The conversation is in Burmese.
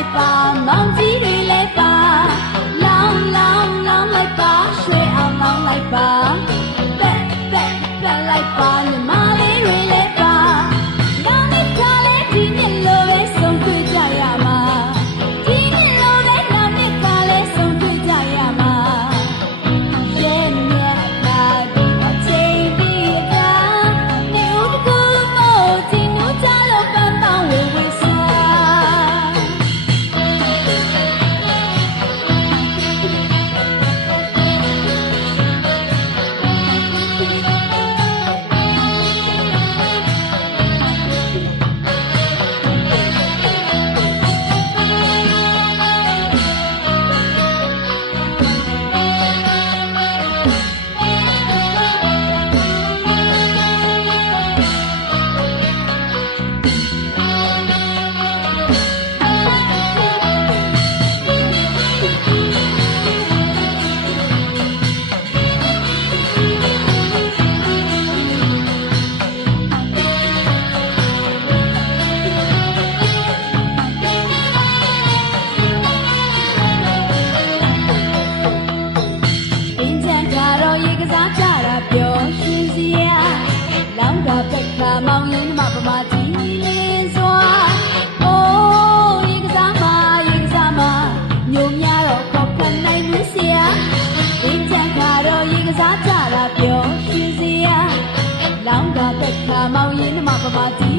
လိုက်ပါမောင်ကြီးတွေလည်းပါလောင်းလောင်းလောင်းလိုက်ပါရွှေအောင်လောင်းလိုက်ပါပက်ပက်ပက်လိုက်ပါညီမလေးတွေလည်းပါနောင်နှစ်ကလည်းဒီနှစ်လိုပဲဆုံးတွေ့ကြရမှာဒီနှစ်လိုပဲနောက်နှစ်ကလည်းဆုံးတွေ့ကြရမှာရဲ့မြတ်လာဒီအချိန်ဒီကနေဦးကူမို့ဒီနူးကြလို့ပန်းပန်းဝေဝေစားမောင်ရင်မပမာတီလေးစွာအိုးရေကစားမညိုများတော့ခေါက်ခနိုင်မှုစရာဒီကြံကတော့ရေကစားကြတာပြောရှင်စရာလောင်းကပက်ခါမောင်ရင်မပမာတီ